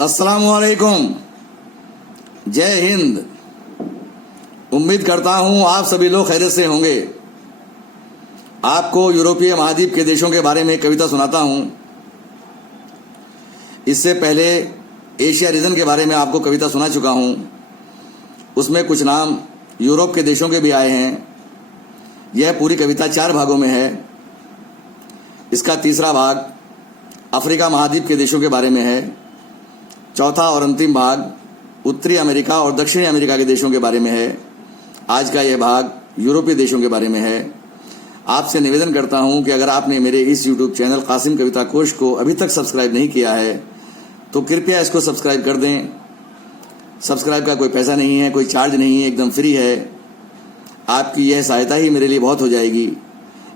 अस्सलामुअलैकुम, जय हिंद। उम्मीद करता हूं आप सभी लोग खैरियत से होंगे। आपको यूरोपीय महाद्वीप के देशों के बारे में एक कविता सुनाता हूं। इससे पहले एशिया रीजन के बारे में आपको कविता सुना चुका हूं। उसमें कुछ नाम यूरोप के देशों के भी आए हैं। यह पूरी कविता 4 भागों में है। इसका तीसरा भाग अफ्रीका महाद्वीप के देशों के बारे में है। चौथा और अंतिम भाग उत्तरी अमेरिका और दक्षिणी अमेरिका के देशों के बारे में है। आज का यह भाग यूरोपीय देशों के बारे में है। आपसे निवेदन करता हूं कि अगर आपने मेरे इस यूट्यूब चैनल कासिम कविता कोश को अभी तक सब्सक्राइब नहीं किया है तो कृपया इसको सब्सक्राइब कर दें। सब्सक्राइब का कोई पैसा नहीं है, कोई चार्ज नहीं है, एकदम फ्री है। आपकी यह सहायता ही मेरे लिए बहुत हो जाएगी।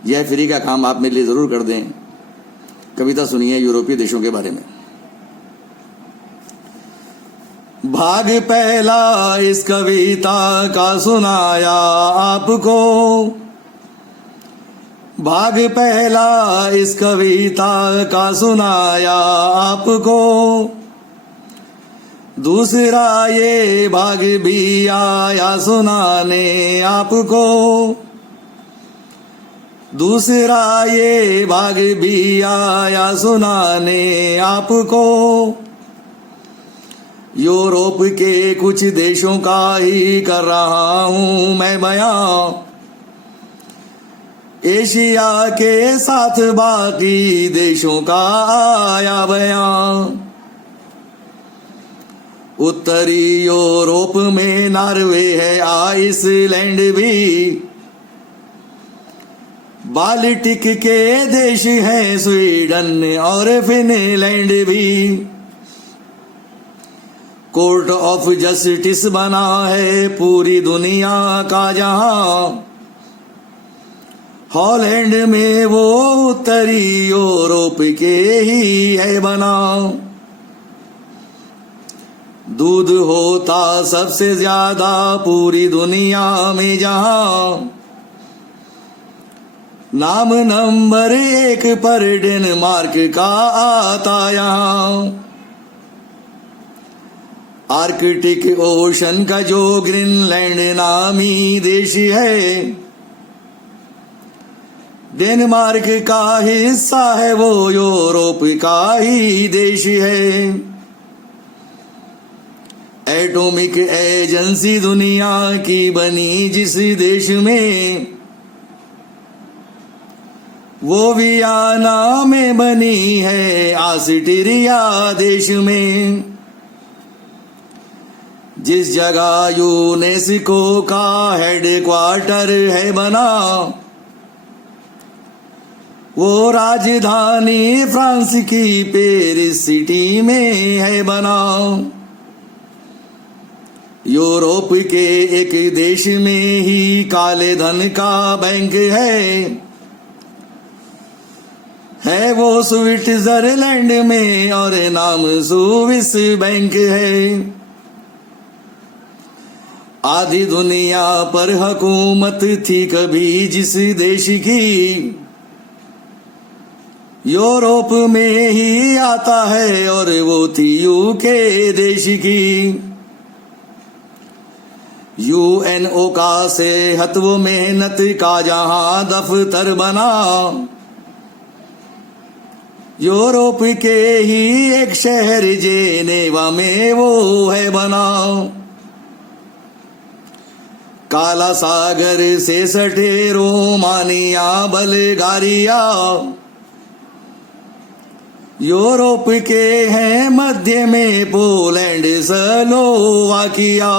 यह फ्री का काम आप मेरे लिए जरूर कर दें। कविता सुनिए यूरोपीय देशों के बारे में। भाग पहला इस कविता का सुनाया आपको। भाग पहला इस कविता का सुनाया आपको। दूसरा ये भाग भी आया सुनाने आपको। दूसरा ये भाग भी आया सुनाने आपको। यूरोप के कुछ देशों का ही कर रहा हूं मैं बयां। एशिया के साथ बाकी देशों का आया बयां। उत्तरी यूरोप में नॉर्वे है, आइसलैंड भी। बाल्टिक के देश हैं स्वीडन और फिनलैंड भी। कोर्ट ऑफ जस्टिस बना है पूरी दुनिया का जहां। हॉलैंड में वो उत्तरी यूरोप के ही है बना। दूध होता सबसे ज्यादा पूरी दुनिया में जहां। नाम नंबर 1 पर डेनमार्क का आता यहां। आर्कटिक ओशन का जो ग्रीनलैंड नामी देश है, डेनमार्क का हिस्सा है, वो यूरोप का ही देश है। एटॉमिक एजेंसी दुनिया की बनी जिस देश में, वो वियना में बनी है ऑस्ट्रिया देश में। जिस जगह यूनेस्को का हेडक्वार्टर है बना, वो राजधानी फ्रांस की पेरिस सिटी में है बना। यूरोप के एक देश में ही काले धन का बैंक है वो स्विट्जरलैंड में, और नाम स्विस बैंक है। आधी दुनिया पर हुकूमत थी कभी जिस देश की, यूरोप में ही आता है, और वो थी यूके देश की। यूएनओ का सेहत वो मेहनत का जहां दफ्तर बना, यूरोप के ही एक शहर जेनेवा में वो है बना। काला सागर से सटे रोमानिया बल्गारिया, यूरोप के हैं मध्य में पोलैंड स्लोवाकिया।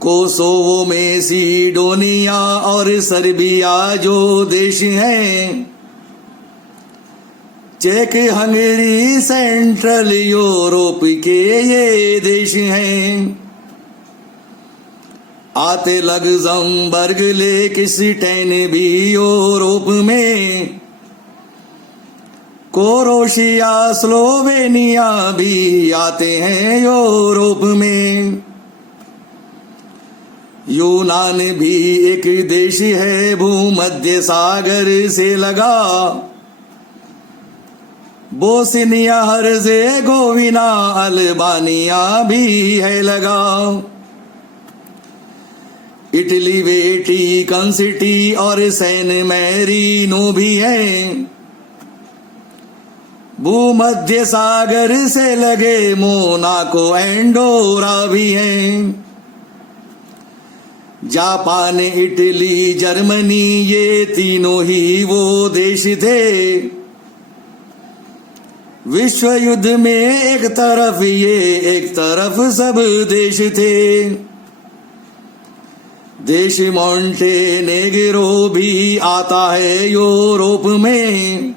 कोसोवो में सिडोनिया और सर्बिया जो देश हैं। चेक हंगरी सेंट्रल यूरोप के ये देश हैं। आते लग्जमबर्ग लेकिस्टेन भी यूरोप में। क्रोएशिया स्लोवेनिया भी आते हैं यूरोप में। यूनान भी एक देश है भूमध्य सागर से लगा, बोस्निया हर्जेगोविना अल्बानिया भी है लगाव, इटली वेटिकन सिटी और सैन मैरिनो भी है, भूमध्य सागर से लगे मोनाको एंडोरा भी है, जापान इटली जर्मनी ये तीनों ही वो देश थे, विश्व युद्ध में एक तरफ ये एक तरफ सब देश थे, देश मॉन्टेनेग्रो भी आता है यूरोप में,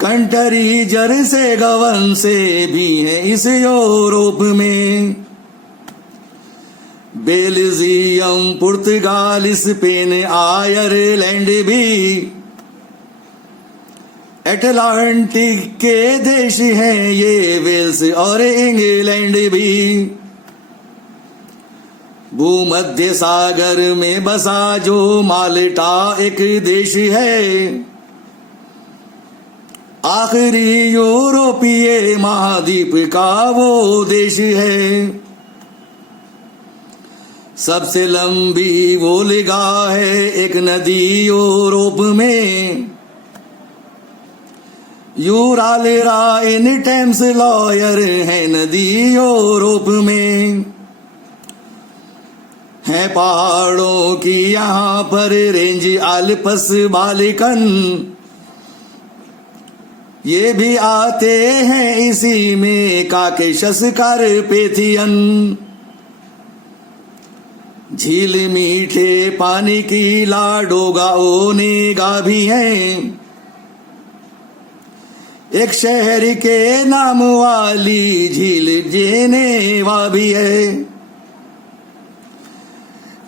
कंट्री जर्से गवन से भी है इस यूरोप में, बेल्जियम पुर्तगाल स्पेन आयरलैंड भी अटलांटिक के देश हैं ये, वेल्स और इंग्लैंड भी, भूमध्य सागर में बसा जो माल्टा एक देश है, आखिरी यूरोपीय महाद्वीप का वो देश है, सबसे लंबी वोल्गा है एक नदी यूरोप में, यूराल राइन टेम्स लॉयर है नदी यूरोप में, है पहाड़ों की यहाँ पर रेंज आल्पस बालिकन, ये भी आते हैं इसी में काकेशस कार्पेथियन, झील मीठे पानी की लाडोगा ओनेगा भी है, एक शहर के नाम वाली झील जेनेवा भी है,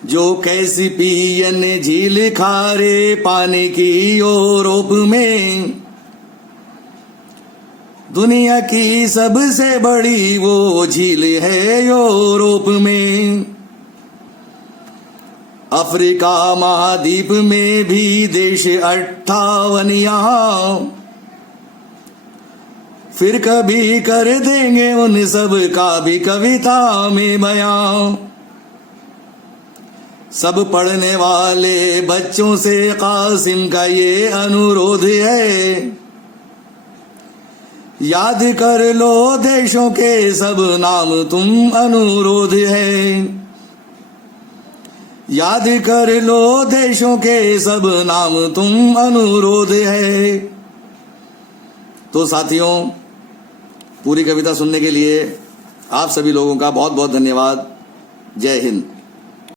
जो कैस्पियन झील खारे पानी की यूरोप में, दुनिया की सबसे बड़ी वो झील है यूरोप में, अफ्रीका महाद्वीप में भी देश 58 यहाँ, फिर कभी कर देंगे उन सब का भी कविता में बयां, सब पढ़ने वाले बच्चों से कासिम का ये अनुरोध है, याद कर लो देशों के सब नाम तुम, अनुरोध है, याद कर लो देशों के सब नाम तुम, अनुरोध है। तो साथियों, पूरी कविता सुनने के लिए आप सभी लोगों का बहुत बहुत धन्यवाद। जय हिंद।